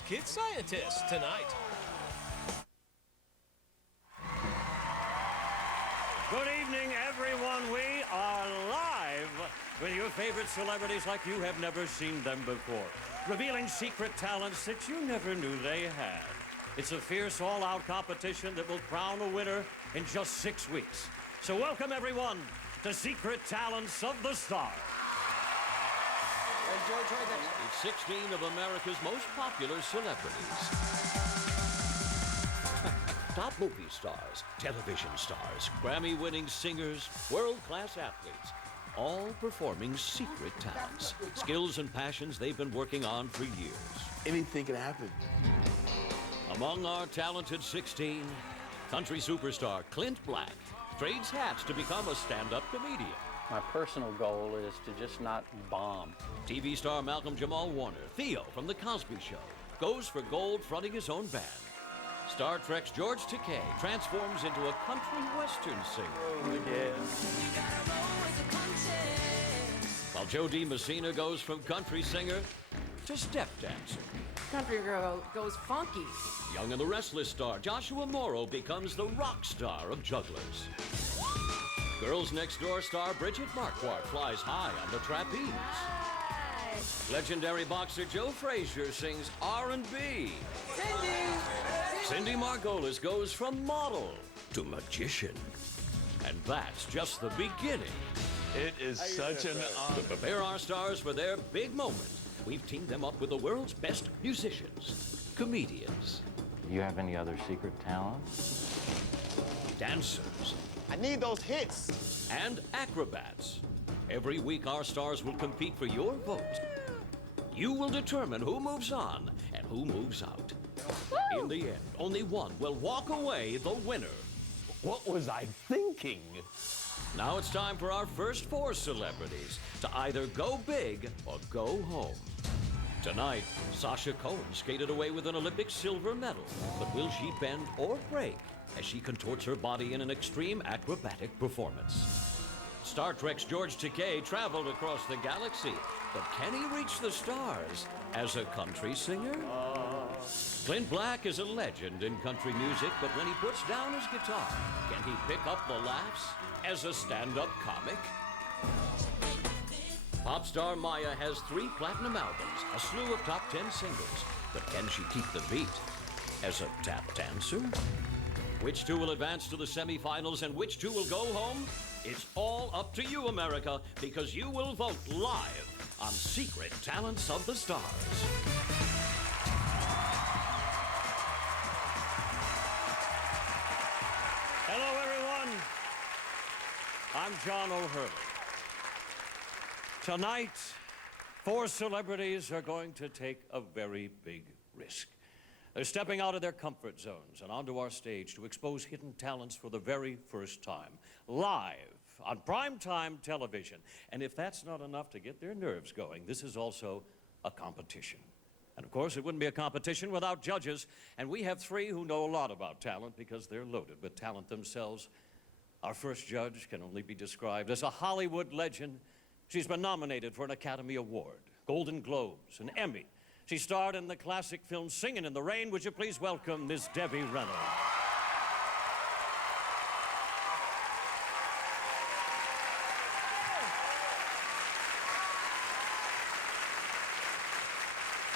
Kid Scientist tonight. Good evening, everyone. We are live with your favorite celebrities like you have never seen them before, revealing secret talents that you never knew they had. It's a fierce, all-out competition that will crown a winner in just 6 weeks. So welcome, everyone, to Secret Talents of the Stars. It's 16 of America's most popular celebrities. Top movie stars, television stars, Grammy-winning singers, world-class athletes, all performing secret talents, skills and passions they've been working on for years. Anything can happen. Among our talented 16, country superstar Clint Black trades hats to become a stand-up comedian. My personal goal is to just not bomb. TV star Malcolm Jamal Warner, Theo from The Cosby Show, goes for gold fronting his own band. Star Trek's George Takei transforms into a country western singer. Oh, yeah. While Joe D. Messina goes from country singer to step dancer. Country girl goes funky. Young and the Restless star Joshua Morrow becomes the rock star of jugglers. Girls Next Door star Bridget Marquardt flies high on the trapeze. Nice. Legendary boxer Joe Frazier sings R&B. Cindy Margolis goes from model to magician. And that's just the beginning. It is such an honor. To prepare our stars for their big moment, we've teamed them up with the world's best musicians, comedians, Do you have any other secret talents? dancers, I need those hits. and acrobats. Every week, our stars will compete for your vote. You will determine who moves on and who moves out. In the end, only one will walk away the winner. What was I thinking? Now it's time for our first 4 celebrities to either go big or go home. Tonight, Sasha Cohen skated away with an Olympic silver medal. But will she bend or break as she contorts her body in an extreme acrobatic performance? Star Trek's George Takei traveled across the galaxy, but can he reach the stars as a country singer? Clint Black is a legend in country music, but when he puts down his guitar, can he pick up the laughs as a stand-up comic? Pop star Maya has 3 platinum albums, a slew of top 10 singles, but can she keep the beat as a tap dancer? Which 2 will advance to the semifinals and which 2 will go home? It's all up to you, America, because you will vote live on Secret Talents of the Stars. Hello, everyone. I'm John O'Hurley. Tonight, 4 celebrities are going to take a very big risk. They're stepping out of their comfort zones and onto our stage to expose hidden talents for the very first time, live on primetime television. And if that's not enough to get their nerves going, this is also a competition. And of course, it wouldn't be a competition without judges. And we have 3 who know a lot about talent because they're loaded with talent themselves. Our first judge can only be described as a Hollywood legend. She's been nominated for an Academy Award, Golden Globes, an Emmy. She starred in the classic film Singin' in the Rain. Would you please welcome Miss Debbie Reynolds?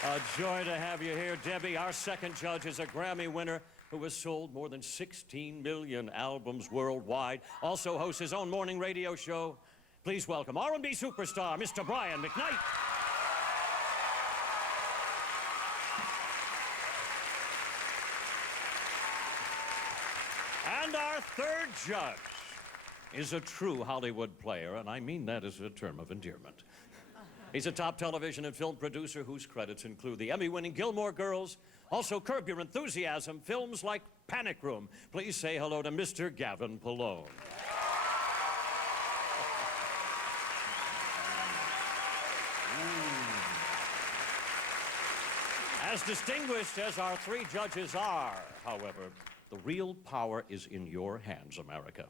A joy to have you here, Debbie. Our second judge is a Grammy winner who has sold more than 16 million albums worldwide. Also hosts his own morning radio show. Please welcome R&B superstar, Mr. Brian McKnight. And our third judge is a true Hollywood player, and I mean that as a term of endearment. He's a top television and film producer whose credits include the Emmy-winning Gilmore Girls, also Curb Your Enthusiasm, films like Panic Room. Please say hello to Mr. Gavin Polone. As distinguished as our 3 judges are, however, the real power is in your hands, America.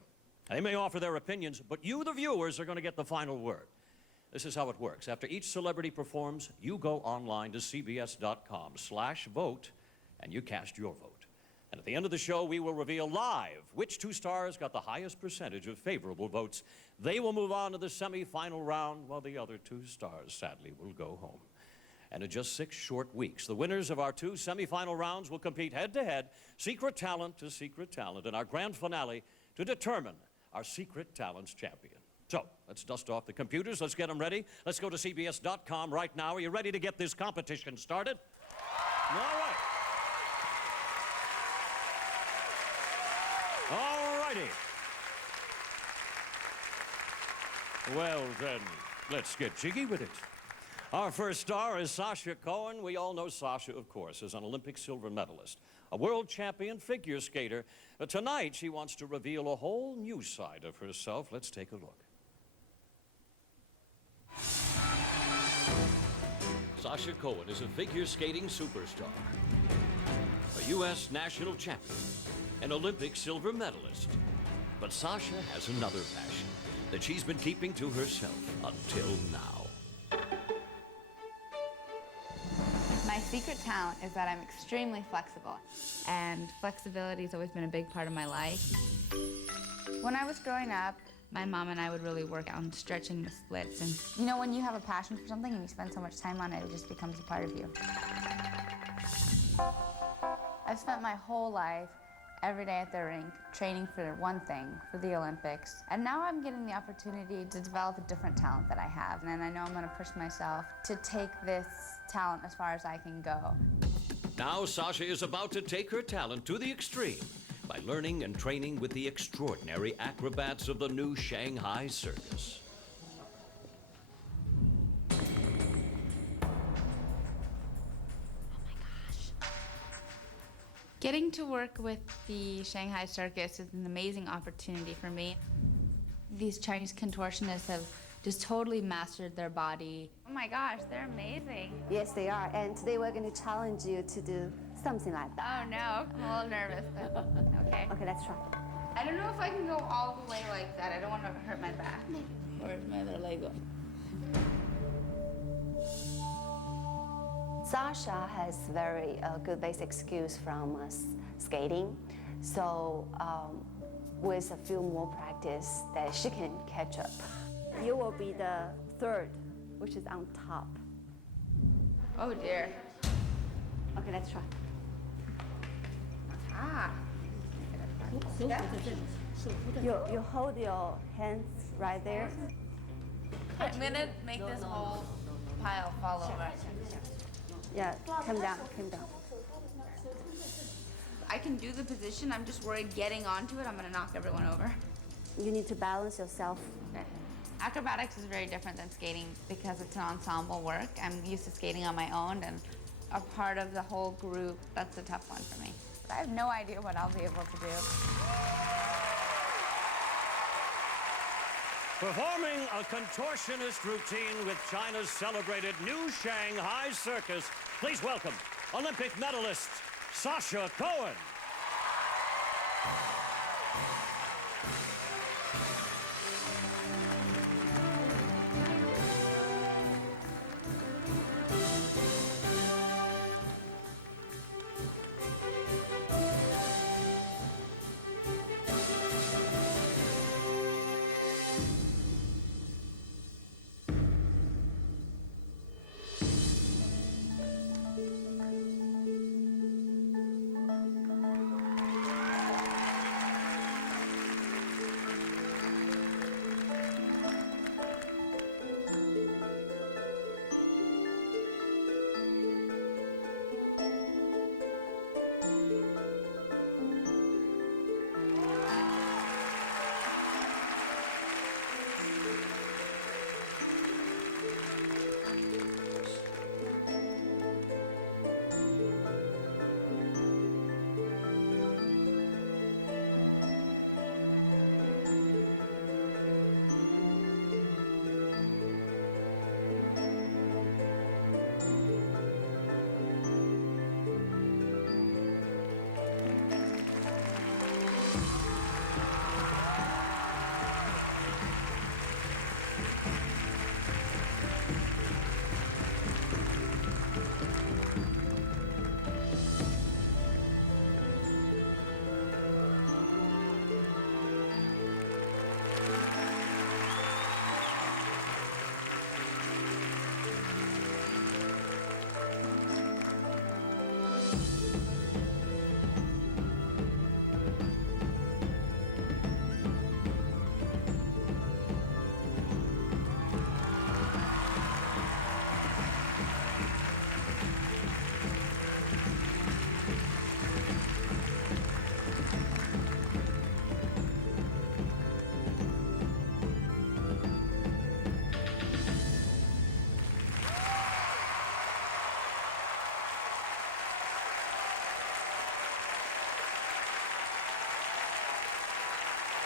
They may offer their opinions, but you, the viewers, are going to get the final word. This is how it works. After each celebrity performs, you go online to cbs.com/vote, and you cast your vote. And at the end of the show, we will reveal live which two stars got the highest percentage of favorable votes. They will move on to the semifinal round, while the other two stars, sadly, will go home. And in just 6 short weeks, the winners of our 2 semifinal rounds will compete head-to-head, secret talent to secret talent, in our grand finale to determine our Secret Talents champion. So, let's dust off the computers. Let's get them ready. Let's go to CBS.com right now. Are you ready to get this competition started? All right. All righty. Well, then, let's get jiggy with it. Our first star is Sasha Cohen. We all know Sasha, of course, as an Olympic silver medalist, a world champion figure skater. But tonight, she wants to reveal a whole new side of herself. Let's take a look. Sasha Cohen is a figure skating superstar, a U.S. national champion, an Olympic silver medalist. But Sasha has another passion that she's been keeping to herself until now. My secret talent is that I'm extremely flexible, and flexibility has always been a big part of my life. When I was growing up, my mom and I would really work on stretching the splits, and you know, when you have a passion for something and you spend so much time on it, it just becomes a part of you. I've spent my whole life every day at the rink training for one thing, for the Olympics, and now I'm getting the opportunity to develop a different talent that I have, and I know I'm going to push myself to take this talent as far as I can go. Now Sasha is about to take her talent to the extreme by learning and training with the extraordinary acrobats of the new Shanghai Circus. Getting to work with the Shanghai Circus is an amazing opportunity for me. These Chinese contortionists have just totally mastered their body. Oh my gosh, they're amazing. Yes, they are. And today we're going to challenge you to do something like that. Oh no, I'm a little nervous, but okay. Okay, let's try. I don't know if I can go all the way like that. I don't want to hurt my back. Where's my other leg go? Sasha has very good basic skills from skating. So with a few more practice, that she can catch up. You will be the third, which is on top. Oh dear. Okay, let's try. Ah. You hold your hands right there. I'm gonna make this whole pile fall over. Yeah, come down, come down. I can do the position, I'm just worried getting onto it, I'm gonna knock everyone over. You need to balance yourself. Okay. Acrobatics is very different than skating because it's an ensemble work. I'm used to skating on my own, and a part of the whole group, that's a tough one for me. But I have no idea what I'll be able to do. Performing a contortionist routine with China's celebrated new Shanghai Circus, please welcome Olympic medalist Sasha Cohen.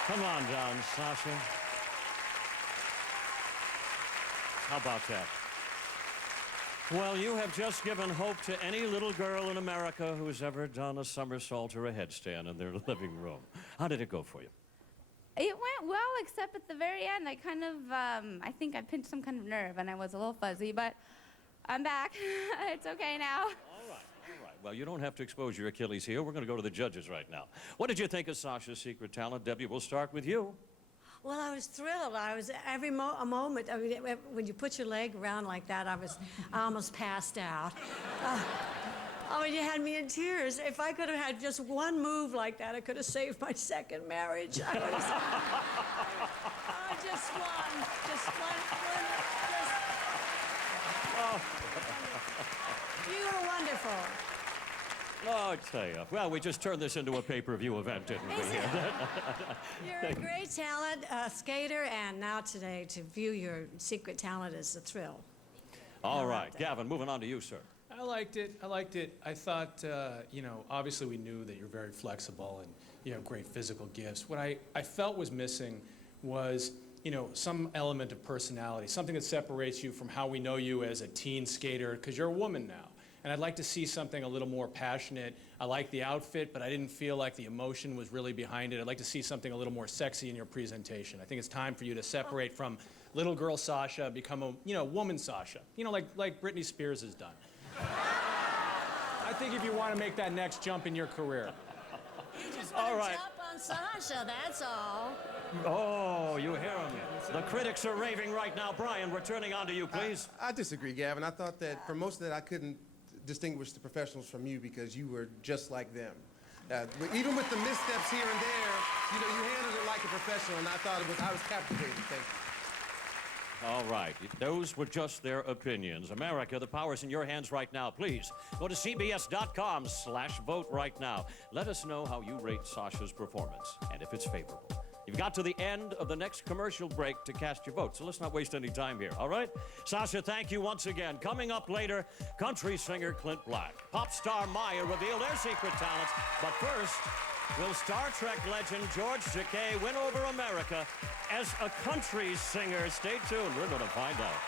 Come on down, Sasha. How about that? Well, you have just given hope to any little girl in America who's ever done a somersault or a headstand in their living room. How did it go for you? It went well, except at the very end, I kind of, I think I pinched some kind of nerve, and I was a little fuzzy, but I'm back. It's okay now. All right. Well, you don't have to expose your Achilles here. We're going to go to the judges right now. What did you think of Sasha's secret talent? Debbie, we'll start with you. Well, I was thrilled. I was every a moment. I mean, when you put your leg around like that, I almost passed out. Oh, and you had me in tears. If I could have had just one move like that, I could have saved my second marriage. I was, oh, just one. Oh. You were wonderful. Oh, I tell you. Well, we just turned this into a pay-per-view event, didn't we? You're a great talent, skater, and now today to view your secret talent is a thrill. All right, Gavin, moving on to you, sir. I liked it. I thought, you know, obviously we knew that you're very flexible and you have great physical gifts. What I felt was missing was, you know, some element of personality, something that separates you from how we know you as a teen skater, because you're a woman now. And I'd like to see something a little more passionate. I like the outfit, but I didn't feel like the emotion was really behind it. I'd like to see something a little more sexy in your presentation. I think it's time for you to separate from little girl Sasha, become a, you know, woman Sasha. You know, like Britney Spears has done. I think if you want to make that next jump in your career. You just All want to right. jump on Sasha, that's all. Oh, you hear him. The critics are raving right now. Brian, returning on to you, please. I disagree, Gavin. I thought that for most of that, I couldn't distinguish the professionals from you because you were just like them. Even with the missteps here and there, you know, you handled it like a professional, and I thought I was captivated. Thank you. All right, those were just their opinions. America, the power's in your hands right now. Please go to cbs.com/vote right now. Let us know how you rate Sasha's performance and if it's favorable. You've got to the end of the next commercial break to cast your vote, so let's not waste any time here, all right? Sasha, thank you once again. Coming up later, country singer Clint Black. Pop star Maya reveal their secret talents. But first, will Star Trek legend George Takei win over America as a country singer? Stay tuned. We're going to find out.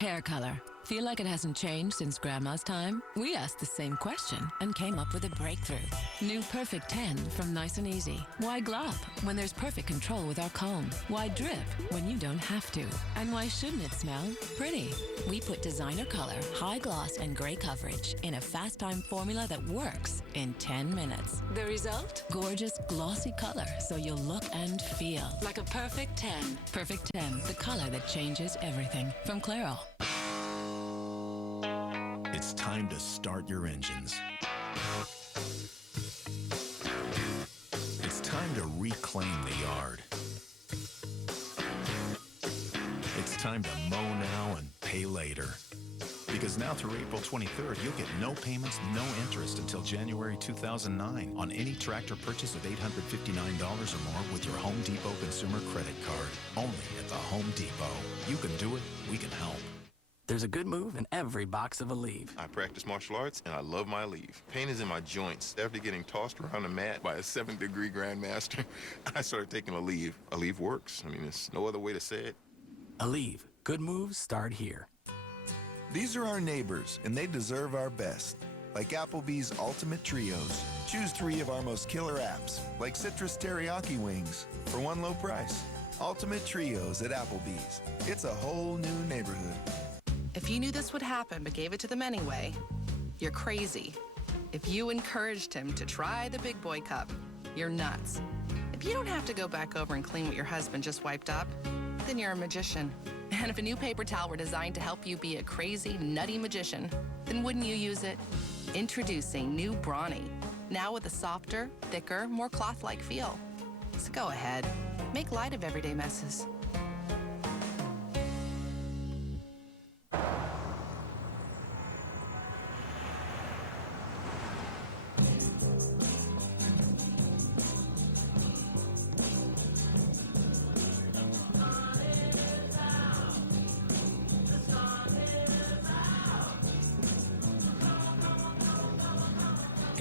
Hair color. Feel like it hasn't changed since Grandma's time? We asked the same question and came up with a breakthrough. New Perfect 10 from Nice and Easy. Why glop when there's perfect control with our comb? Why drip when you don't have to? And why shouldn't it smell pretty? We put designer color, high gloss, and gray coverage in a fast time formula that works in 10 minutes. The result? Gorgeous, glossy color so you'll look and feel like a Perfect 10. Perfect 10, the color that changes everything. From Clairol. It's time to start your engines. It's time to reclaim the yard. It's time to mow now and pay later. Because now through April 23rd, you'll get no payments, no interest until January 2009 on any tractor purchase of $859 or more with your Home Depot Consumer Credit Card. Only at the Home Depot. You can do it, we can help. There's a good move in every box of Aleve. I practice martial arts, and I love my Aleve. Pain is in my joints. After getting tossed around the mat by a 7th-degree grandmaster, I started taking Aleve. Aleve works. I mean, there's no other way to say it. Aleve. Good moves start here. These are our neighbors, and they deserve our best. Like Applebee's Ultimate Trios. Choose 3 of our most killer apps, like Citrus Teriyaki Wings, for one low price. Ultimate Trios at Applebee's. It's a whole new neighborhood. If you knew this would happen but gave it to them anyway, you're crazy. If you encouraged him to try the Big Boy Cup, you're nuts. If you don't have to go back over and clean what your husband just wiped up, then you're a magician. And if a new paper towel were designed to help you be a crazy, nutty magician, then wouldn't you use it? Introducing new Brawny, now with a softer, thicker, more cloth-like feel. So go ahead, make light of everyday messes.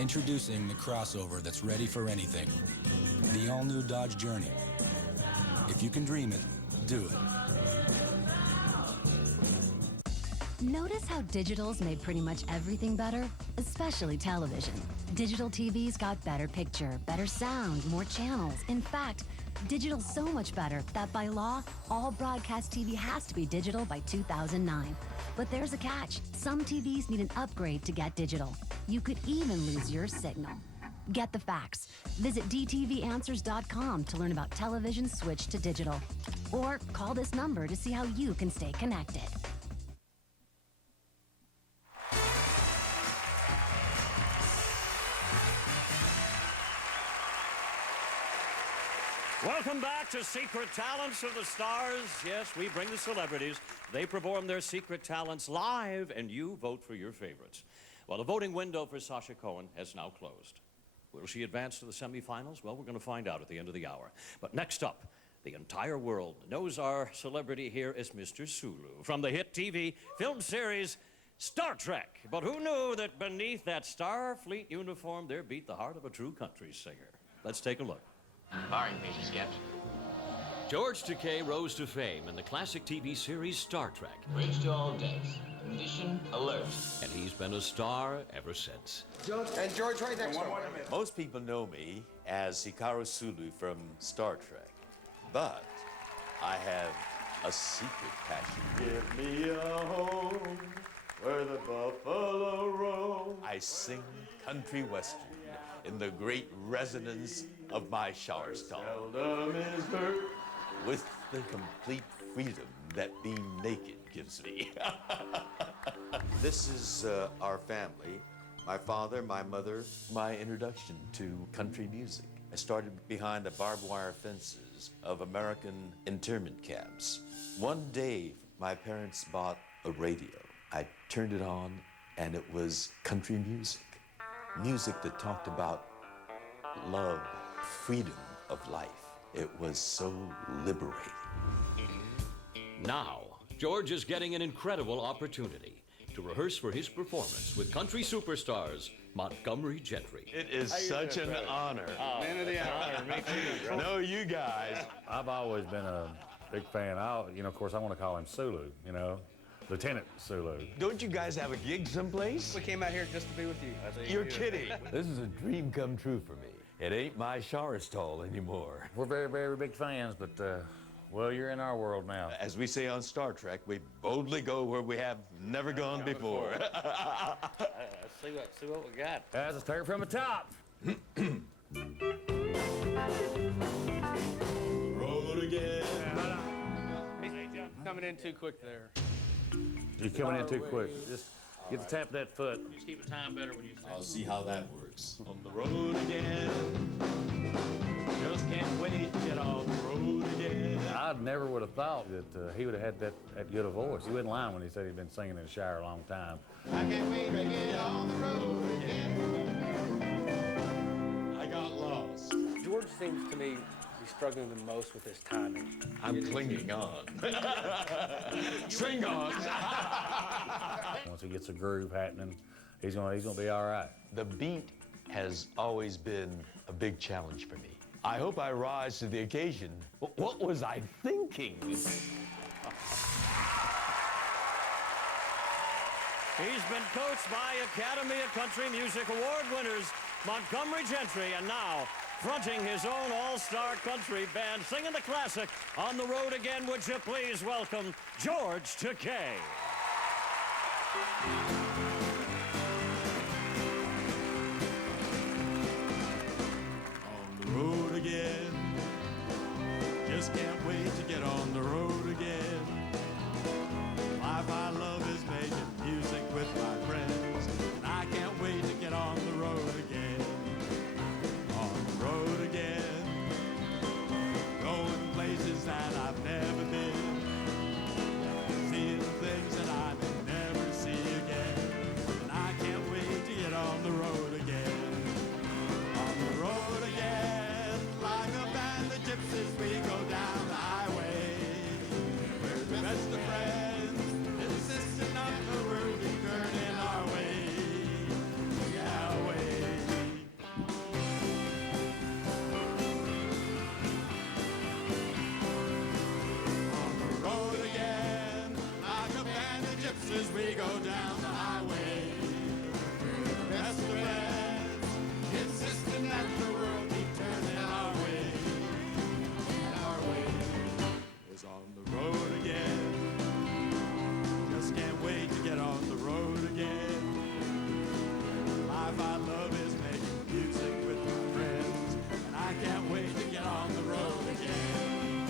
Introducing the crossover that's ready for anything. The all-new Dodge Journey. If you can dream it, do it. Notice how digital's made pretty much everything better, especially television. Digital TV's got better picture, better sound, more channels. In fact, digital's so much better that by law, all broadcast TV has to be digital by 2009. But there's a catch. Some TVs need an upgrade to get digital. You could even lose your signal. Get the facts. Visit dtvanswers.com to learn about television switch to digital. Or call this number to see how you can stay connected. Welcome back to Secret Talents of the Stars. Yes, we bring the celebrities. They perform their secret talents live, and you vote for your favorites. Well, the voting window for Sasha Cohen has now closed. Will she advance to the semifinals? Well, we're going to find out at the end of the hour. But next up, the entire world knows our celebrity here is Mr. Sulu from the hit TV film series Star Trek. But who knew that beneath that Starfleet uniform there beat the heart of a true country singer? Let's take a look. Barring pages, Captain. George Takei rose to fame in the classic TV series Star Trek. Bridge to all decks. Condition alert. And he's been a star ever since. George, and George right next to him. Most people know me as Hikaru Sulu from Star Trek, but I have a secret passion. Give me a home where the buffalo roam. I sing country western in the great resonance of my shower stall. Seldom is hurt with the complete freedom that being naked gives me. This is our family. My father, my mother, my introduction to country music. I started behind the barbed wire fences of American internment camps. One day, my parents bought a radio. I turned it on, and it was country music. Music that talked about love, freedom of life. It was so liberating. Now, George is getting an incredible opportunity to rehearse for his performance with country superstars Montgomery Gentry. It is such an honor. Man of the hour. Me too. No, you guys. I've always been a big fan. Of course, I want to call him Sulu, Lieutenant Sulu. Don't you guys have a gig someplace? We came out here just to be with you. You're kidding. This is a dream come true for me. It ain't my shower stall anymore. We're very, very big fans, but, well, you're in our world now. As we say on Star Trek, we boldly go where we have never gone before. See what we got. Let's start from the top. Roll again. Coming in too quick there. You're coming in too quick. Just get the tap of that foot. Just keep the time better when you say. I'll see how that works. On the road again. Just can't wait to get on the road again. I never would have thought that he would have had that good a voice. He wouldn't lie when he said he'd been singing in the shower a long time. I can't wait to get on the road again. I got lost. George seems to me to be struggling the most with his timing. I'm clinging on. String on. Once he gets a groove happening, he's gonna be all right. The beat has always been a big challenge for me. I hope I rise to the occasion. What was I thinking? He's been coached by Academy of Country Music Award winners Montgomery Gentry, and now fronting his own all-star country band, singing the classic On the Road Again. Would you please welcome George Takei. On the road again. Just can't wait to get on the road again. Life I love is making music with my friends. And I can't wait to get on the road again. On the road again. Going places that I've never been. Seeing things that I may never see again. road again. Just can't wait to get on the road again. Life I love is making music with my friends, and I can't wait to get on the road again.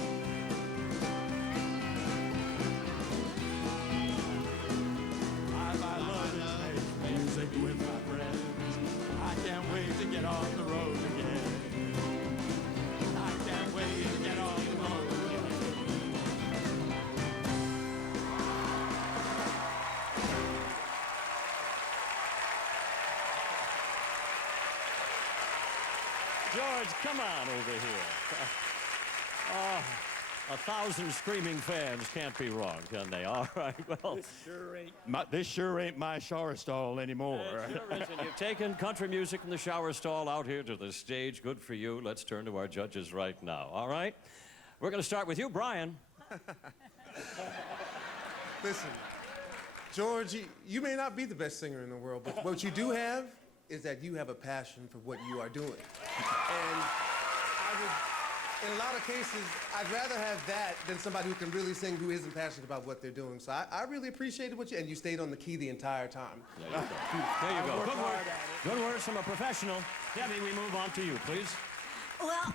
Life I love is making music with my friends. I can't wait to get on the road again. I can't wait to get on the road again. George, come on over here. Oh, 1,000 screaming fans can't be wrong, can they? All right, well. This sure ain't my shower stall anymore. It sure isn't. You've taken country music from the shower stall out here to the stage. Good for you. Let's turn to our judges right now, all right? We're going to start with you, Brian. Listen, George, you may not be the best singer in the world, but what you do have is that you have a passion for what you are doing. And in a lot of cases, I'd rather have that than somebody who can really sing who isn't passionate about what they're doing. So I really appreciated what and you stayed on the key the entire time. There you go. Good work. Good words from a professional. Debbie, we move on to you, please. Well,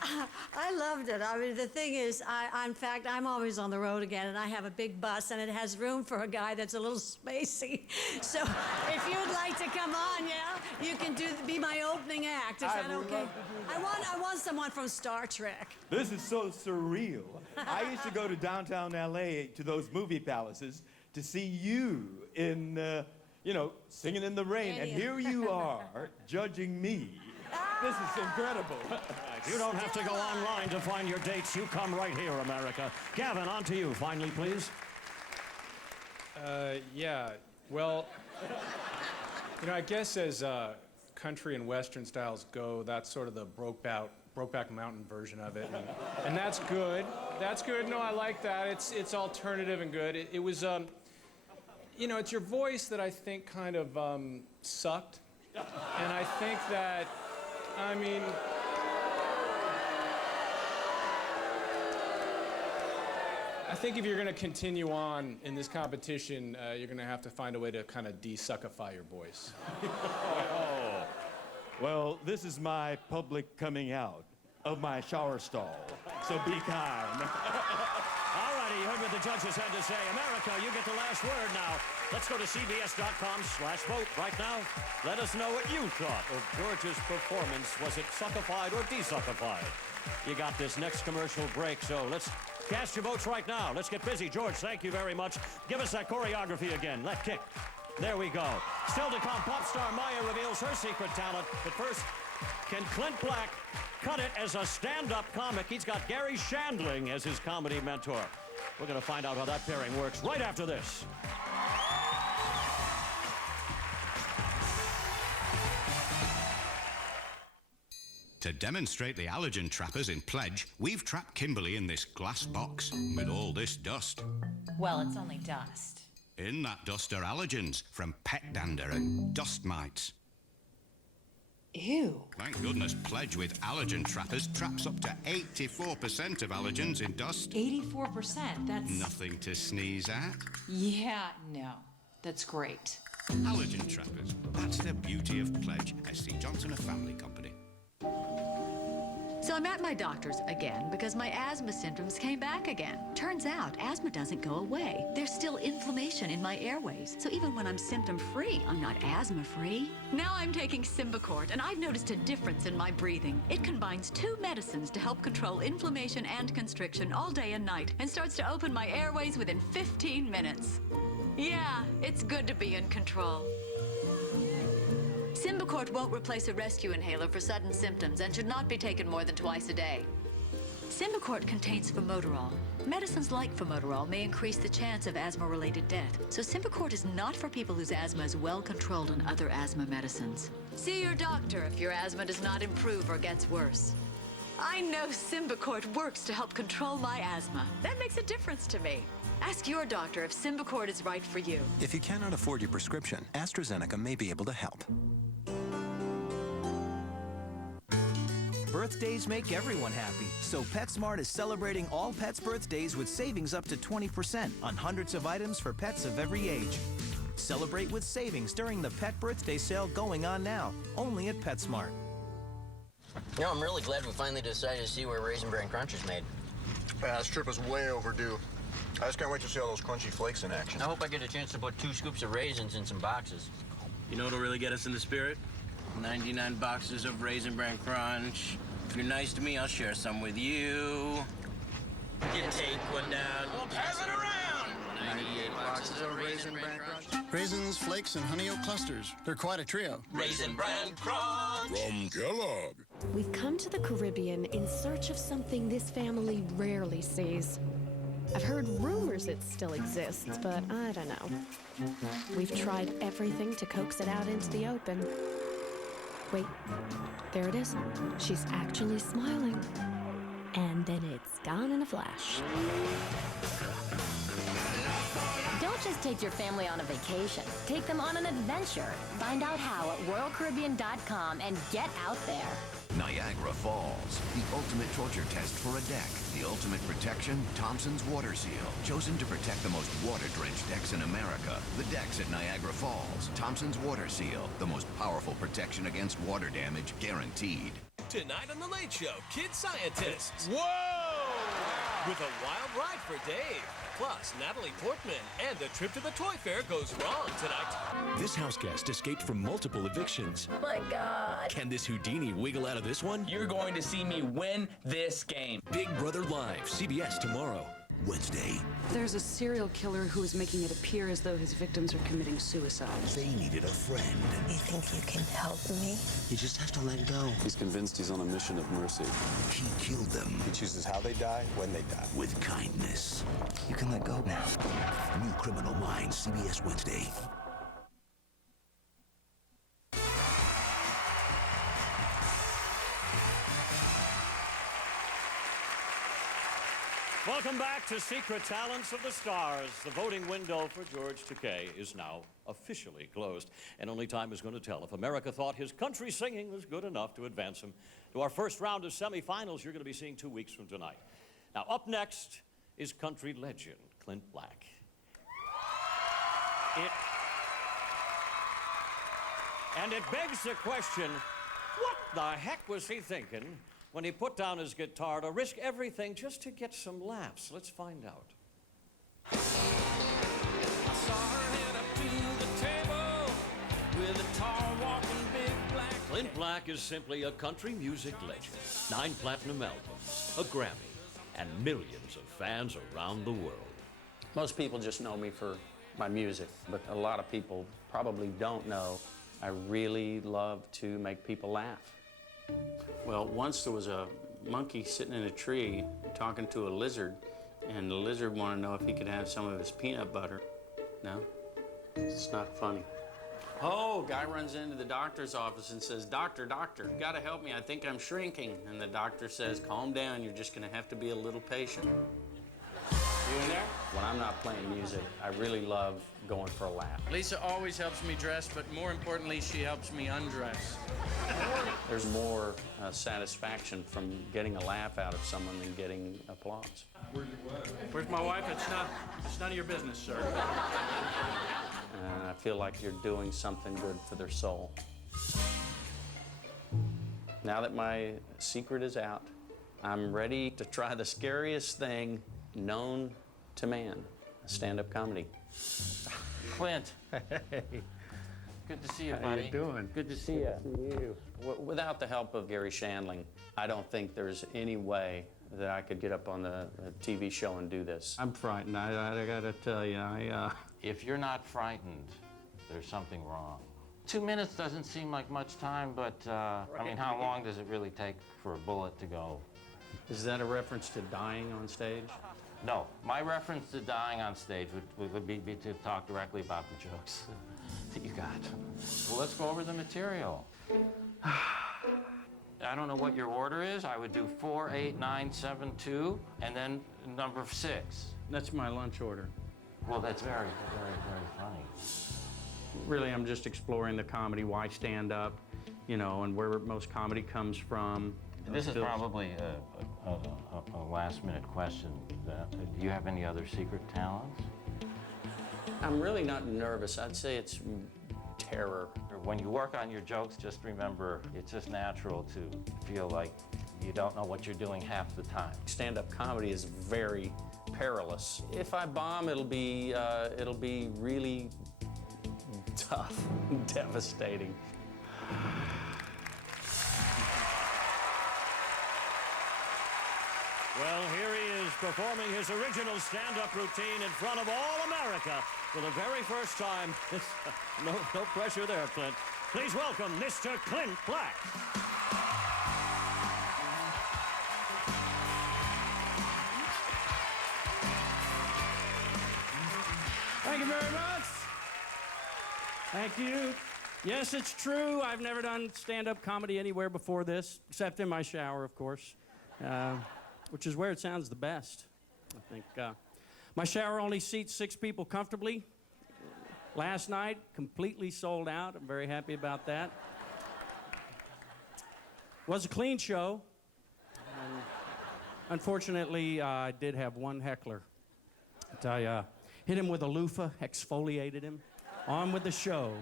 I loved it. I mean, the thing is, in fact, I'm always on the road again, and I have a big bus, and it has room for a guy that's a little spacey. So if you'd like to come on, yeah, you can be my opening act. Is that okay? I want someone from Star Trek. This is so surreal. I used to go to downtown LA to those movie palaces to see you in, singing in the rain, and here you are judging me. This is incredible. You don't have to go online to find your dates. You come right here, America. Gavin, on to you, finally, please. Yeah, well, I guess as country and Western styles go, that's sort of the Brokeback Mountain version of it. And that's good. That's good. No, I like that. It's alternative and good. It was, it's your voice that I think kind of sucked. And I think that, I think if you're going to continue on in this competition, you're going to have to find a way to kind of de-suckify your voice. Oh. Well, this is my public coming out of my shower stall, so be kind. All righty, you heard what the judges had to say. America, you get the last word now. Let's go to CBS.com/vote right now. Let us know what you thought of George's performance. Was it suckified or de-suckified? You got this next commercial break, so let's cast your votes right now. Let's get busy. George, thank you very much. Give us that choreography again. That kick. There we go. Still to come, pop star Maya reveals her secret talent. But first, can Clint Black cut it as a stand-up comic? He's got Gary Shandling as his comedy mentor. We're going to find out how that pairing works right after this. To demonstrate the allergen trappers in Pledge, we've trapped Kimberly in this glass box with all this dust. Well, it's only dust. In that dust are allergens from pet dander and dust mites. Ew. Thank goodness Pledge with allergen trappers traps up to 84% of allergens in dust. 84%? That's... Nothing to sneeze at. Yeah, no. That's great. Allergen trappers. That's the beauty of Pledge. SC Johnson, a family company. So I'm at my doctor's again because my asthma symptoms came back again. Turns out asthma doesn't go away. There's still inflammation in my airways. So even when I'm symptom-free, I'm not asthma-free. Now I'm taking Symbicort, and I've noticed a difference in my breathing. It combines 2 medicines to help control inflammation and constriction all day and night, and starts to open my airways within 15 minutes. Yeah, it's good to be in control. Symbicort won't replace a rescue inhaler for sudden symptoms and should not be taken more than twice a day. Symbicort contains formoterol. Medicines like formoterol may increase the chance of asthma-related death, so Symbicort is not for people whose asthma is well controlled on other asthma medicines. See your doctor if your asthma does not improve or gets worse. I know Symbicort works to help control my asthma. That makes a difference to me. Ask your doctor if Symbicort is right for you. If you cannot afford your prescription, AstraZeneca may be able to help. birthdays make everyone happy. So PetSmart is celebrating all pets' birthdays with savings up to 20% on hundreds of items for pets of every age. Celebrate with savings during the Pet Birthday Sale going on now, only at PetSmart. You know, I'm really glad we finally decided to see where Raisin Bran Crunch is made. Yeah, this trip is way overdue. I just can't wait to see all those crunchy flakes in action. I hope I get a chance to put 2 scoops of raisins in some boxes. You know what'll really get us in the spirit? 99 boxes of Raisin Bran Crunch. If you're nice to me, I'll share some with you. You take one down. We'll pass it around. 98 boxes of Raisin Bran Crunch. Raisins, flakes, and honey oat clusters. They're quite a trio. Raisin Bran Crunch. From Kellogg. We've come to the Caribbean in search of something this family rarely sees. I've heard rumors it still exists, but I don't know. We've tried everything to coax it out into the open. Wait, there it is. She's actually smiling. And then it's gone in a flash. Don't just take your family on a vacation. Take them on an adventure. Find out how at RoyalCaribbean.com and get out there. Niagara Falls, the ultimate torture test for a deck. The ultimate protection, Thompson's Water Seal. Chosen to protect the most water-drenched decks in America. The decks at Niagara Falls. Thompson's Water Seal, the most powerful protection against water damage, guaranteed. Tonight on The Late Show, Kid Scientists. Whoa! With a wild ride for Dave. Plus, Natalie Portman and the trip to the Toy Fair goes wrong tonight. This house guest escaped from multiple evictions. Oh my God. Can this Houdini wiggle out of this one? You're going to see me win this game. Big Brother Live, CBS tomorrow. Wednesday. There's a serial killer who is making it appear as though his victims are committing suicide. They needed a friend. You think you can help me? You just have to let go. He's convinced he's on a mission of mercy. He killed them. He chooses how they die, when they die. With kindness. You can let go now. New Criminal Minds, CBS Wednesday. Welcome back to Secret Talents of the Stars. The voting window for George Takei is now officially closed, and only time is going to tell if America thought his country singing was good enough to advance him to our first round of semifinals you're going to be seeing 2 weeks from tonight. Now, up next is country legend Clint Black. And it begs the question, what the heck was he thinking when he put down his guitar to risk everything just to get some laughs? Let's find out. I saw her head up to the table with a tall walking big black. Clint Black is simply a country music legend. 9 platinum albums, a Grammy, and millions of fans around the world. Most people just know me for my music, but a lot of people probably don't know I really love to make people laugh. Well, once there was a monkey sitting in a tree talking to a lizard, and the lizard wanted to know if he could have some of his peanut butter. No, it's not funny. Oh, guy runs into the doctor's office and says, Doctor, you gotta help me, I think I'm shrinking. And the doctor says, calm down, you're just gonna have to be a little patient. You in there? When I'm not playing music, I really love going for a laugh. Lisa always helps me dress, but more importantly, she helps me undress. There's more satisfaction from getting a laugh out of someone than getting applause. Where's my wife? It's none of your business, sir. And I feel like you're doing something good for their soul. Now that my secret is out, I'm ready to try the scariest thing known to man, stand-up comedy. Clint. Hey. Good to see you, How buddy. you doing? Good to see you. Without the help of Gary Shandling, I don't think there's any way that I could get up on a TV show and do this. I'm frightened. I gotta tell you, If you're not frightened, there's something wrong. 2 minutes doesn't seem like much time, but I mean, how long does it really take for a bullet to go? Is that a reference to dying on stage? No, my reference to dying on stage would be to talk directly about the jokes that you got. Well, let's go over the material. I don't know what your order is. I would do 4, 8, 9, 7, 2, and then number 6. That's my lunch order. Well, that's very, very, very funny. Really, I'm just exploring the comedy, why stand up, you know, and where most comedy comes from. This is probably a last-minute question. Do you have any other secret talents? I'm really not nervous. I'd say it's terror. When you work on your jokes, just remember it's just natural to feel like you don't know what you're doing half the time. Stand-up comedy is very perilous. If I bomb, it'll be really tough, devastating. Well, here he is performing his original stand-up routine in front of all America for the very first time. No pressure there, Clint. Please welcome Mr. Clint Black. Thank you very much. Thank you. Yes, it's true. I've never done stand-up comedy anywhere before this, except in my shower, of course, which is where it sounds the best, I think. My shower only seats 6 people comfortably. Last night, completely sold out. I'm very happy about that. Was a clean show. Unfortunately, I did have one heckler. I hit him with a loofah, exfoliated him. On with the show.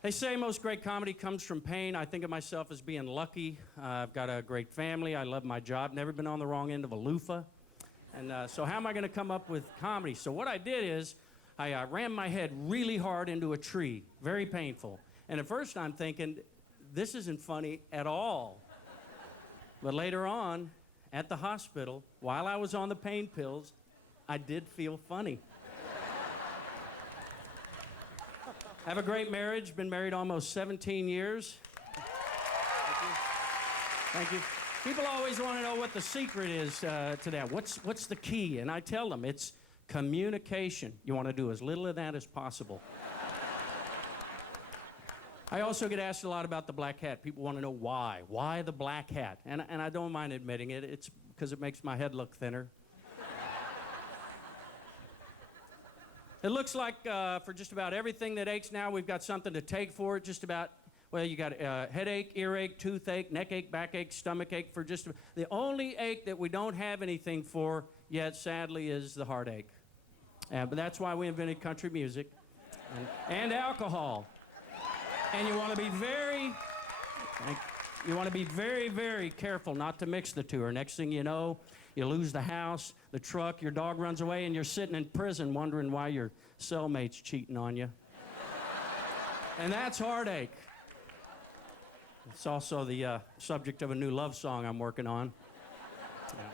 They say most great comedy comes from pain. I think of myself as being lucky. I've got a great family. I love my job. Never been on the wrong end of a loofah. And so how am I going to come up with comedy? So what I did is I rammed my head really hard into a tree. Very painful. And at first I'm thinking, this isn't funny at all. But later on, at the hospital, while I was on the pain pills, I did feel funny. I have a great marriage, been married almost 17 years. Thank you. People always want to know what the secret is to that. What's the key? And I tell them it's communication. You want to do as little of that as possible. I also get asked a lot about the black hat. People want to know why. Why the black hat? And I don't mind admitting it. It's because it makes my head look thinner. It looks like for just about everything that aches now, we've got something to take for it. Just about, well, you got headache, earache, toothache, neck ache, backache, stomach ache. For just the only ache that we don't have anything for yet, sadly, is the heartache. But that's why we invented country music and alcohol. And you want to be very, very careful not to mix the two. Or next thing you know, you lose the house, the truck, your dog runs away, and you're sitting in prison wondering why your cellmate's cheating on you. And that's heartache. It's also the subject of a new love song I'm working on. Yeah.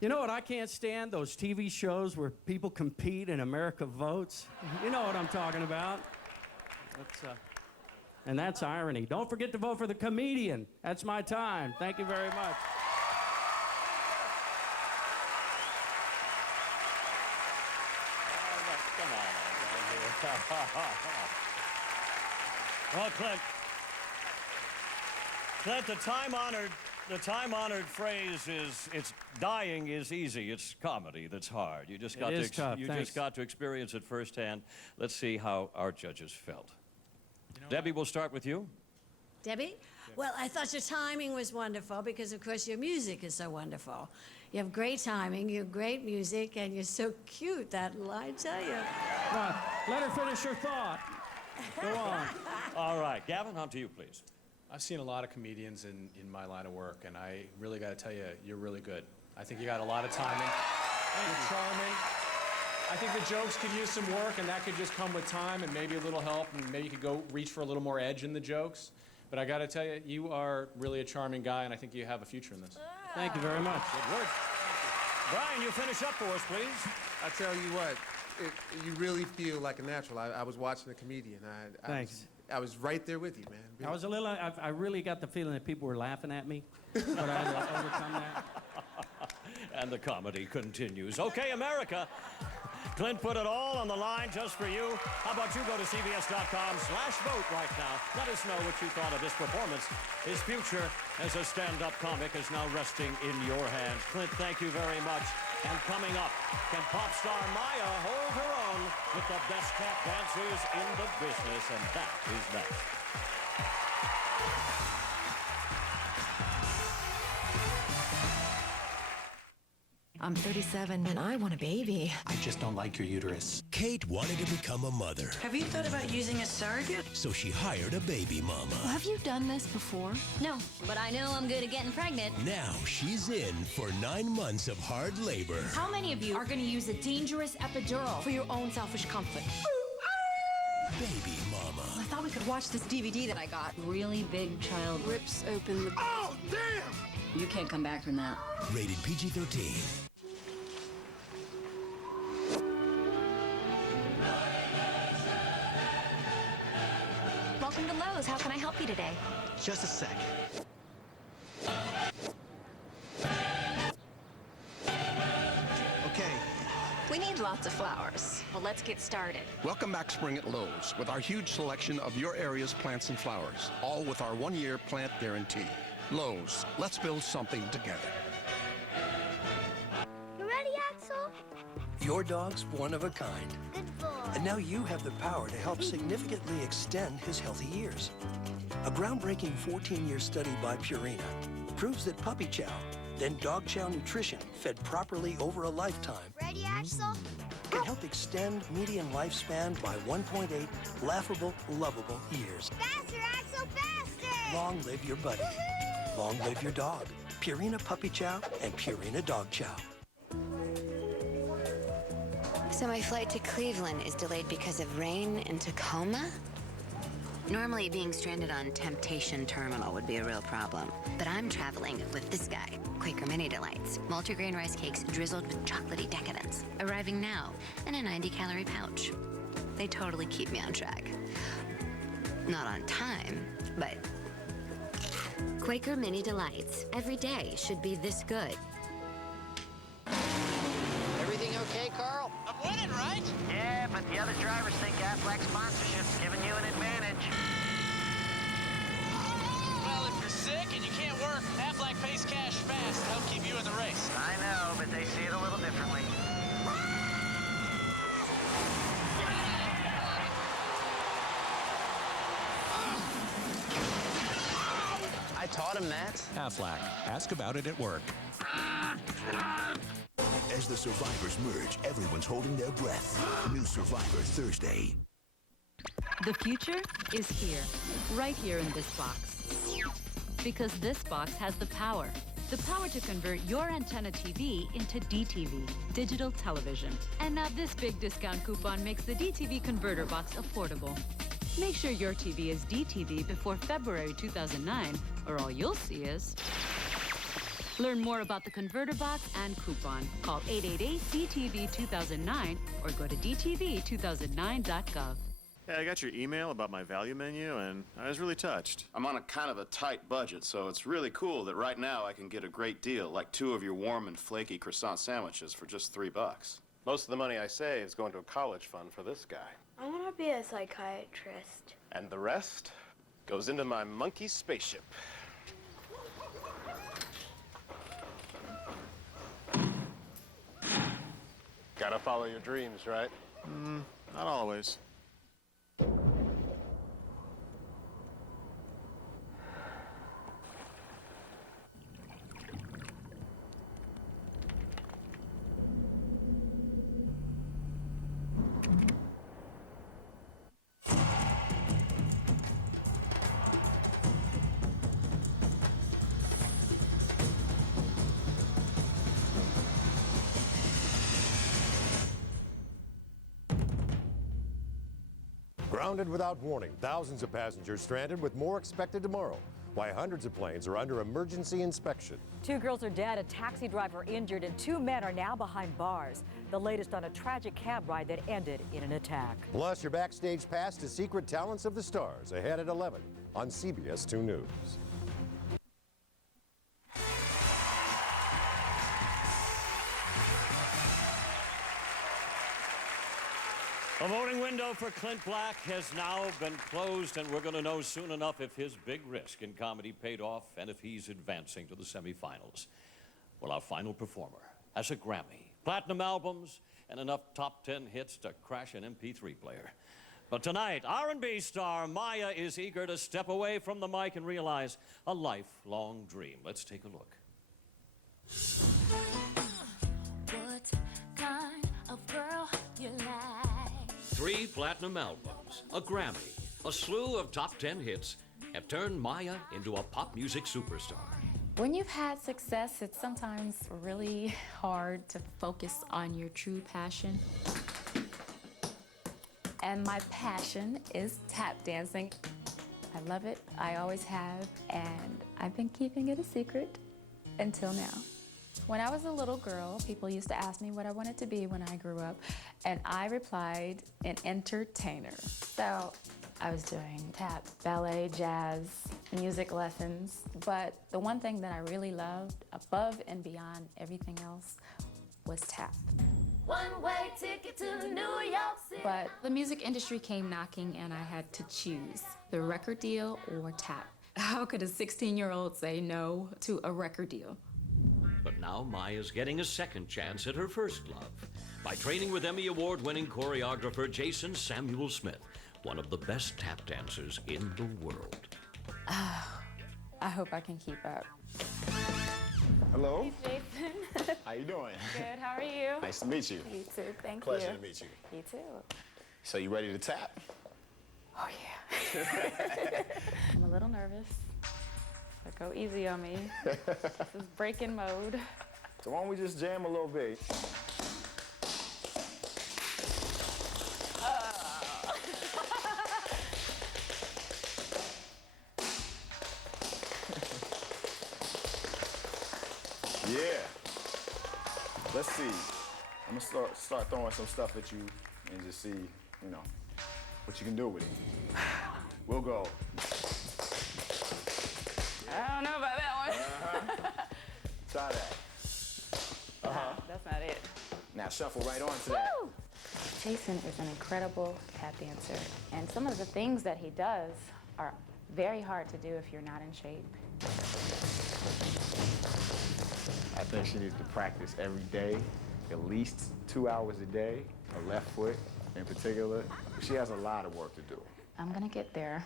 You know what I can't stand? Those TV shows where people compete and America votes. You know what I'm talking about. And that's irony. Don't forget to vote for the comedian. That's my time. Thank you very much. Well, Clint, the time-honored phrase is, it's dying is easy. It's comedy that's hard. You just got just got to experience it firsthand. Let's see how our judges felt. Debbie, we'll start with you. Debbie? Well, I thought your timing was wonderful because, of course, your music is so wonderful. You have great timing, you have great music, and you're so cute, I tell you. Let her finish her thought. Go on. All right. Gavin, on to you, please. I've seen a lot of comedians in my line of work, and I really got to tell you, you're really good. I think you got a lot of timing. You're charming. I think the jokes could use some work, and that could just come with time and maybe a little help, and maybe you could go reach for a little more edge in the jokes. But I got to tell you, you are really a charming guy, and I think you have a future in this. Thank you very much. Good work. Brian, you finish up for us, please. I tell you what, you really feel like a natural. I was watching a comedian. Thanks. I was right there with you, man. I was a little, I really got the feeling that people were laughing at me, but I had to overcome that. And the comedy continues. Okay, America. Clint put it all on the line just for you. How about you go to CBS.com/vote right now. Let us know what you thought of his performance. His future as a stand-up comic is now resting in your hands. Clint, thank you very much. And coming up, can pop star Maya hold her own with the best tap dancers in the business? And that is next. I'm 37 and I want a baby. I just don't like your uterus. Kate wanted to become a mother, Have you thought about using a surrogate? so she hired a baby mama. Have you done this before? No, but I know I'm good at getting pregnant. Now she's in for 9 months of hard labor. How many of you are going to use a dangerous epidural for your own selfish comfort? Baby mama. I thought we could watch this DVD that I got. Really big child. Rips open the... Oh, damn! You can't come back from that. Rated PG-13. Welcome to Lowe's. How can I help you today? Just a sec. Okay. We need lots of flowers. Well, let's get started. Welcome back spring at Lowe's with our huge selection of your area's plants and flowers, all with our 1-year plant guarantee. Lowe's, let's build something together. You ready, Axel? Your dog's one of a kind. Good boy. And now you have the power to help significantly extend his healthy years. A groundbreaking 14-year study by Purina proves that puppy chow, then dog chow nutrition fed properly over a lifetime, Ready, Axel? can help extend median lifespan by 1.8 laughable, lovable years. Faster, Axel, faster! Long live your buddy. Woohoo! Long live your dog. Purina Puppy Chow and Purina Dog Chow. So my flight to Cleveland is delayed because of rain in Tacoma? Normally, being stranded on Temptation Terminal would be a real problem. But I'm traveling with this guy, Quaker Mini Delights. Multigrain rice cakes drizzled with chocolatey decadence. Arriving now in a 90-calorie pouch. They totally keep me on track. Not on time, but... Quaker Mini Delights. Every day should be this good. Everything okay, Carl? I'm winning, right? Yeah, but the other drivers think Affleck sponsorship's giving you an advantage. Well, if you're sick and you can't work, Affleck pays cash fast to help keep you in the race. I know, but they see it a little differently. I taught him that. Aflac. Ask about it at work. As the survivors merge, everyone's holding their breath. New Survivor Thursday. The future is here, right here in this box. Because this box has the power to convert your antenna TV into DTV, digital television. And now this big discount coupon makes the DTV converter box affordable. Make sure your TV is DTV before February 2009, or all you'll see is... Learn more about the converter box and coupon. Call 888-DTV-2009 or go to dtv2009.gov. Hey, I got your email about my value menu, and I was really touched. I'm on a kind of a tight budget, so it's really cool that right now I can get a great deal, like 2 of your warm and flaky croissant sandwiches for just $3. Most of the money I save is going to a college fund for this guy. I want to be a psychiatrist. And the rest goes into my monkey spaceship. Gotta follow your dreams, right? Not always. Grounded without warning, thousands of passengers stranded with more expected tomorrow. Why hundreds of planes are under emergency inspection. 2 girls are dead, a taxi driver injured, and 2 men are now behind bars. The latest on a tragic cab ride that ended in an attack. Plus, your backstage pass to Secret Talents of the Stars ahead at 11 on CBS 2 News. The voting window for Clint Black has now been closed, and we're going to know soon enough if his big risk in comedy paid off and if he's advancing to the semifinals. Well, our final performer has a Grammy, platinum albums, and enough top 10 hits to crash an MP3 player. But tonight, R&B star Maya is eager to step away from the mic and realize a lifelong dream. Let's take a look. 3 platinum albums, a Grammy, a slew of top 10 hits have turned Maya into a pop music superstar. When you've had success, it's sometimes really hard to focus on your true passion. And my passion is tap dancing. I love it, I always have, and I've been keeping it a secret until now. When I was a little girl, people used to ask me what I wanted to be when I grew up, and I replied, an entertainer. So I was doing tap, ballet, jazz, music lessons, but the one thing that I really loved, above and beyond everything else, was tap. One-way ticket to New York City. But the music industry came knocking and I had to choose the record deal or tap. How could a 16-year-old say no to a record deal? But now Maya's getting a second chance at her first love by training with Emmy Award-winning choreographer Jason Samuel Smith, one of the best tap dancers in the world. I hope I can keep up. Hello. Hey, Jason. How you doing? Good, how are you? Nice to meet you. You too, thank you. Pleasure to meet you. You too. So you ready to tap? Oh, yeah. I'm a little nervous, so go easy on me. This is break-in mode. So why don't we just jam a little bit? Yeah. Let's see. I'm gonna start throwing some stuff at you and just see, you know, what you can do with it. We'll go. I don't know about that one. Try that. That's not it. Now shuffle right onto that. Woo! Jason is an incredible tap dancer, and some of the things that he does are very hard to do if you're not in shape. I think she needs to practice every day, at least 2 hours a day, her left foot in particular. She has a lot of work to do. I'm gonna get there.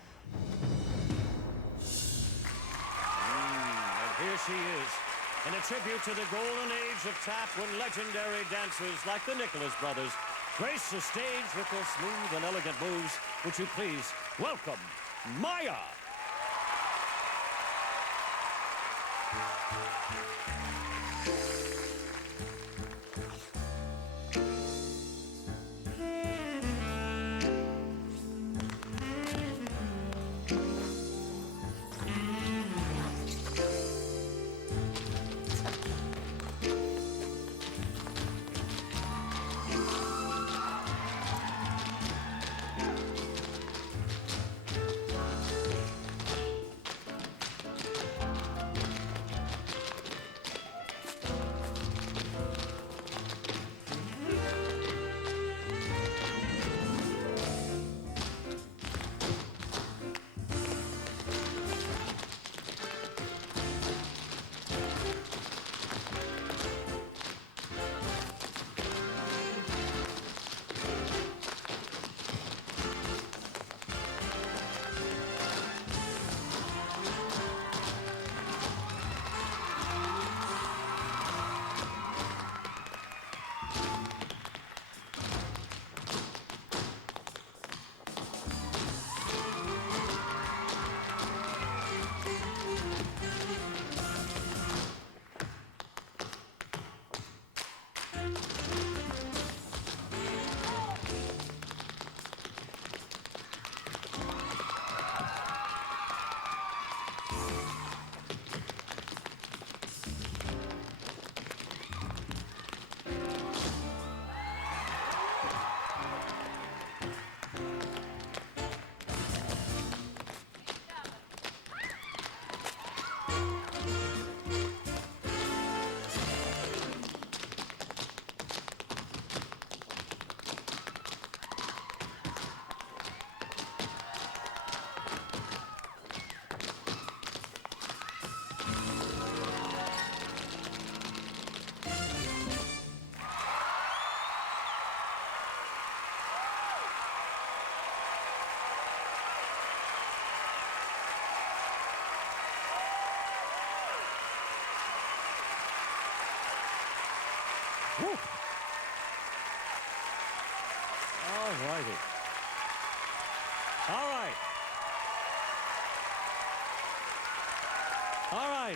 And here she is, in a tribute to the golden age of tap when legendary dancers like the Nicholas brothers grace the stage with their smooth and elegant moves. Would you please welcome Maya?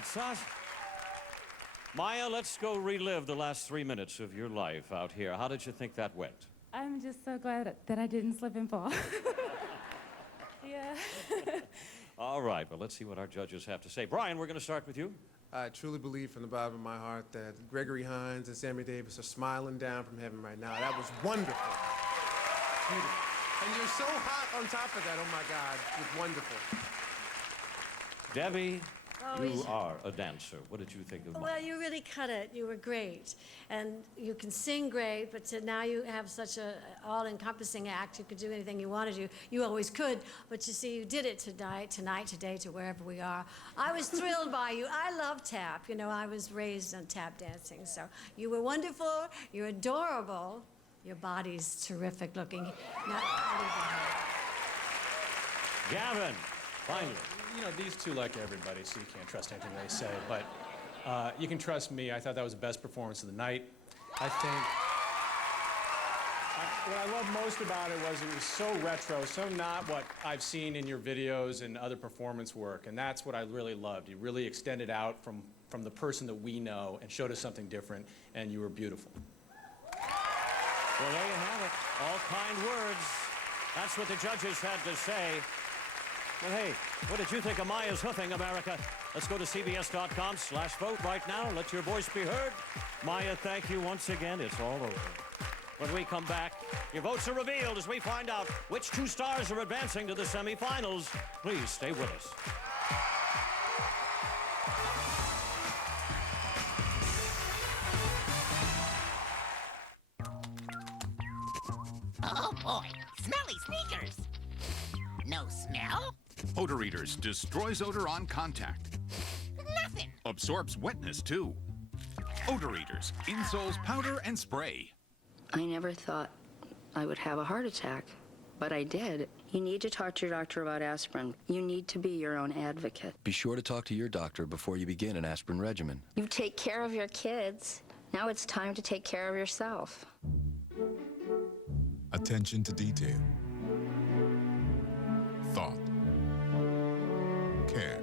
right, Sasha. Maya, let's go relive the last 3 minutes of your life out here. How did you think that went? I'm just so glad that I didn't slip and fall. Yeah. All right, well, let's see what our judges have to say. Brian, we're going to start with you. I truly believe from the bottom of my heart that Gregory Hines and Sammy Davis are smiling down from heaven right now. That was wonderful. Beautiful. And you're so hot on top of that, oh my God, it was wonderful. Debbie, Oh, you he's- are a dancer. What did you think of Maya? Well, you really cut it. You were great. And you can sing great, but now you have such a all-encompassing act. You could do anything you wanted to. You always could, but you see, you did it tonight, today, to wherever we are. I was thrilled by you. I love tap. You know, I was raised on tap dancing. So you were wonderful. You're adorable. Your body's terrific looking. Gavin, finally. You know, these two like everybody, so you can't trust anything they say. But you can trust me. I thought that was the best performance of the night. I think what I loved most about it was so retro, so not what I've seen in your videos and other performance work. And that's what I really loved. You really extended out from the person that we know and showed us something different, and you were beautiful. Well, there you have it. All kind words. That's what the judges had to say. Well, hey, what did you think of Maya's hoofing, America? Let's go to cbs.com/vote right now. Let your voice be heard. Maya, thank you once again. It's all over. When we come back, your votes are revealed as we find out which two stars are advancing to the semifinals. Please stay with us. Oh boy, smelly sneakers. No smell? Odor Eaters destroys odor on contact. Nothing. Absorbs wetness too. Odor Eaters, insoles, powder, and spray. I never thought I would have a heart attack, but I did. You need to talk to your doctor about aspirin. You need to be your own advocate. Be sure to talk to your doctor before you begin an aspirin regimen. You take care of your kids. Now it's time to take care of yourself. Attention to detail. Thought. Care.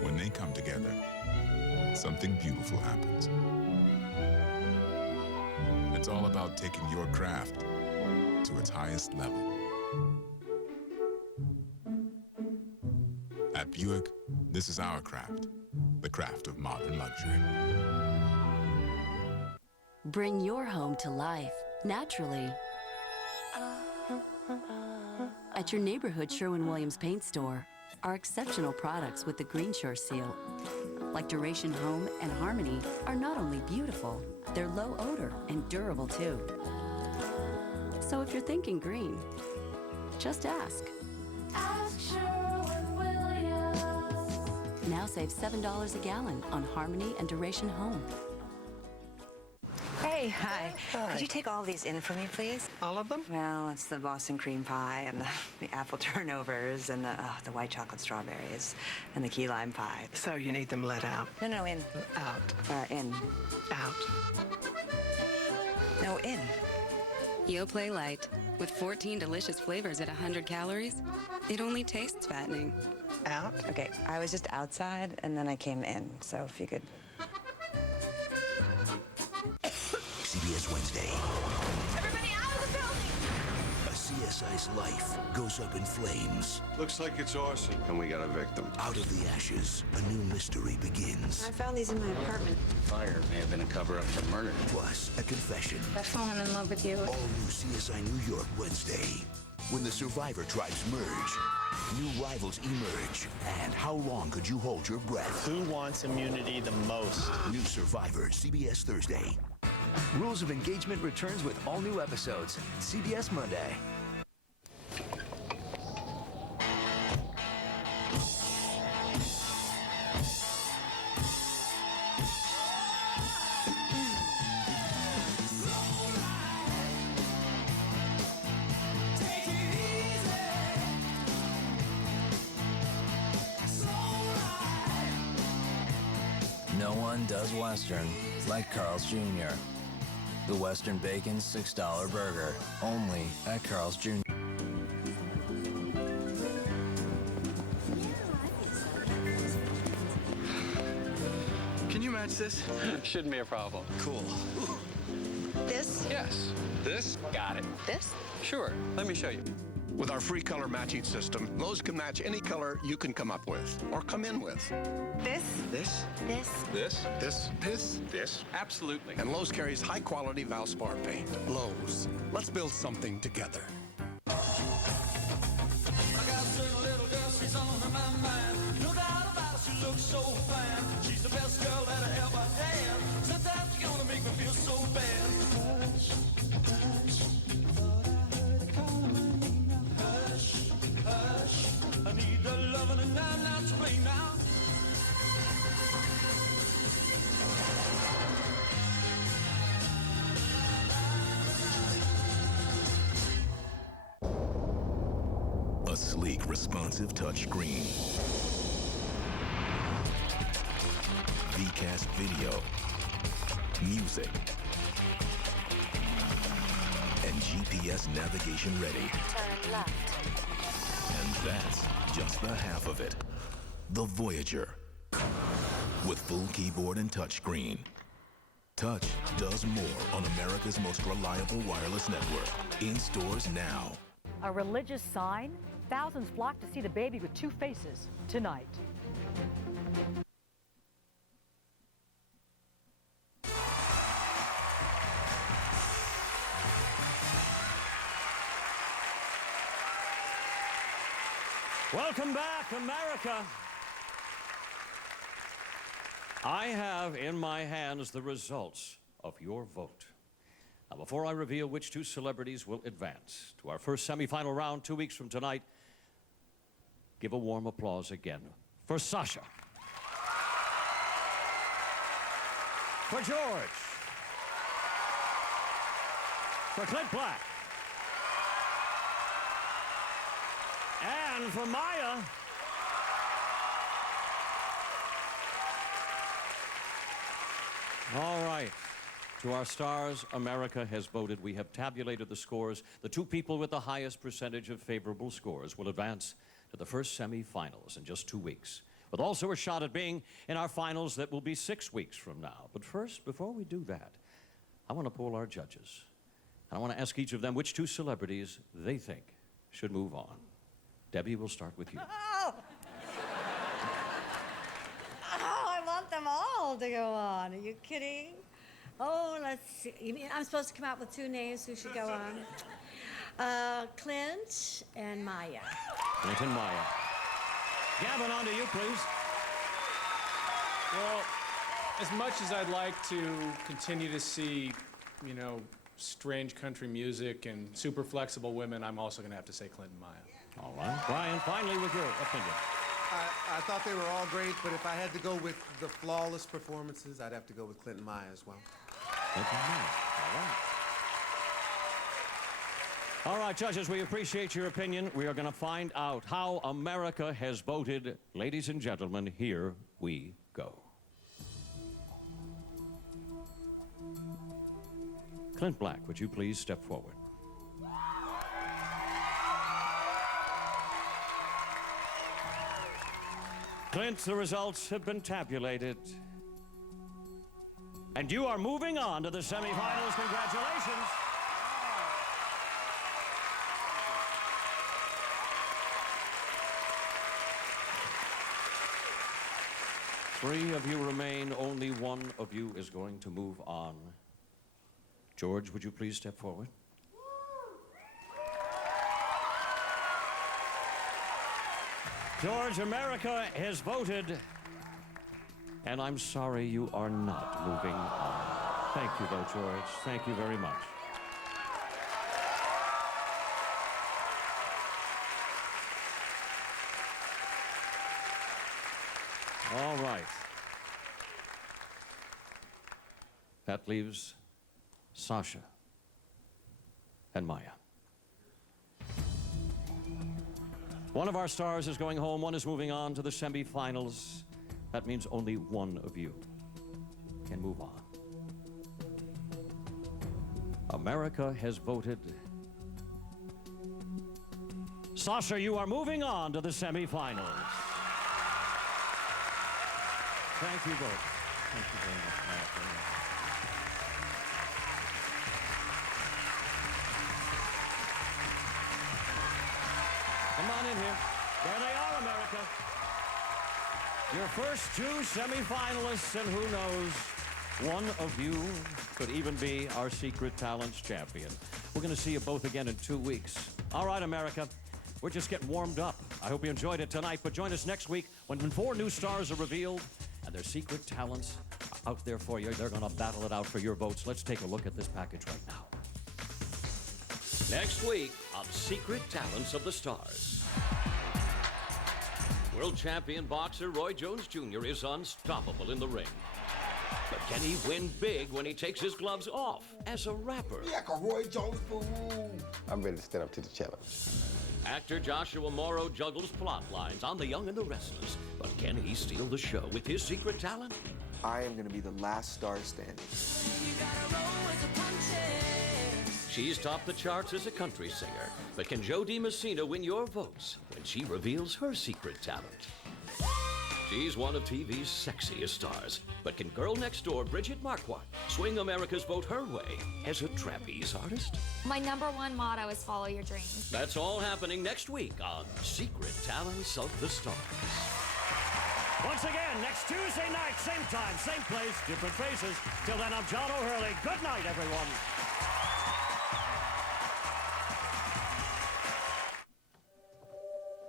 When they come together, something beautiful happens. It's all about taking your craft to its highest level. At Buick, this is our craft, the craft of modern luxury. Bring your home to life, naturally. At your neighborhood Sherwin-Williams paint store, our exceptional products with the Green Shore seal, like Duration Home and Harmony, are not only beautiful, they're low odor and durable too. So if you're thinking green, just ask. Ask Sherwin-Williams. Now save $7 a gallon on Harmony and Duration Home. Hey, hi. Could you take all these in for me, please? All of them? Well, it's the Boston cream pie and the apple turnovers and the white chocolate strawberries and the key lime pie. So you need them let out? No, in. Out. In. Out. No, in. Yoplait Light. With 14 delicious flavors at 100 calories, it only tastes fattening. Out? Okay, I was just outside and then I came in, so if you could... CBS Wednesday. Everybody out of the building! A CSI's life goes up in flames. Looks like it's arson. And we got a victim. Out of the ashes, a new mystery begins. I found these in my apartment. Fire may have been a cover-up for murder. Plus, a confession. I've fallen in love with you. All new CSI New York Wednesday. When the Survivor tribes merge, new rivals emerge. And how long could you hold your breath? Who wants immunity the most? New Survivor, CBS Thursday. Rules of Engagement returns with all new episodes. CBS Monday. No one does Western like Carl's Jr. The Western Bacon $6 burger, only at Carl's Jr. What's this? Shouldn't be a problem. Cool. This? Yes. This? Got it. This? Sure. Let me show you. With our free color matching system, Lowe's can match any color you can come up with or come in with. This? This? This? This, this. Absolutely. And Lowe's carries high-quality Valspar paint. Lowe's. Let's build something together. I got a certain little girl, she's on my mind. No doubt about it, she looks so fine. She's the best girl that I ever had. Sometimes she's gonna make me feel so bad. Hush, hush, thought I heard her calling my name now. Hush, hush, I need the loving and I'm not to blame now. A sleek, responsive touchscreen. VCast video, music, and GPS navigation ready. Turn left. And that's just the half of it. The Voyager. With full keyboard and touchscreen. Touch does more on America's most reliable wireless network. In stores now. A religious sign? Thousands flock to see the baby with two faces tonight. Welcome back, America. I have in my hands the results of your vote. Now, before I reveal which two celebrities will advance to our first semifinal round 2 weeks from tonight, give a warm applause again for Sasha, for George, for Clint Black, and for Maya. All right. To our stars, America has voted. We have tabulated the scores. The two people with the highest percentage of favorable scores will advance to the first semifinals in just 2 weeks, with also a shot at being in our finals that will be 6 weeks from now. But first, before we do that, I want to poll our judges. And I want to ask each of them which two celebrities they think should move on. Debbie, we'll start with you. Oh, I want them all to go on. Are you kidding? Oh, let's see. You mean I'm supposed to come out with two names who should go on? Clint and Maya. Clint and Maya. Gavin, on to you, please. Well, as much as I'd like to continue to see, you know, strange country music and super flexible women, I'm also going to have to say Clint and Maya. All right. Brian, finally with your opinion. I thought they were all great, but if I had to go with the flawless performances, I'd have to go with Clint and Maya as well. Clint and Maya. All right. All right, judges, we appreciate your opinion. We are going to find out how America has voted. Ladies and gentlemen, here we go. Clint Black, would you please step forward? Clint, the results have been tabulated. And you are moving on to the semifinals. Congratulations. Three of you remain. Only one of you is going to move on. George, would you please step forward? George, America has voted, and I'm sorry you are not moving on. Thank you, though, George. Thank you very much. All right. That leaves Sasha and Maya. One of our stars is going home, one is moving on to the semifinals. That means only one of you can move on. America has voted. Sasha, you are moving on to the semifinals. Thank you both. Thank you very much, America. Come on in here. There they are, America. Your first two semifinalists, and who knows, one of you could even be our Secret Talents champion. We're going to see you both again in 2 weeks. All right, America, we're just getting warmed up. I hope you enjoyed it tonight, but join us next week when 4 new stars are revealed and their secret talents are out there for you. They're going to battle it out for your votes. Let's take a look at this package right now. Next week on Secret Talents of the Stars. World champion boxer Roy Jones Jr. is unstoppable in the ring. But can he win big when he takes his gloves off as a rapper? Like a Roy Jones fool. I'm ready to stand up to the challenge. Actor Joshua Morrow juggles plot lines on The Young and the Restless. But can he steal the show with his secret talent? I am going to be the last star standing. She's topped the charts as a country singer. But can Jo Dee Messina win your votes when she reveals her secret talent? She's one of TV's sexiest stars. But can girl next door Bridget Marquardt swing America's vote her way as a trapeze artist? My #1 motto is follow your dreams. That's all happening next week on Secret Talents of the Stars. Once again, next Tuesday night, same time, same place, different faces. Till then, I'm John O'Hurley. Good night, everyone.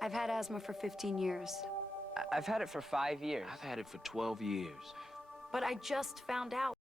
I've had asthma for 15 years. I've had it for 5 years. I've had it for 12 years. But I just found out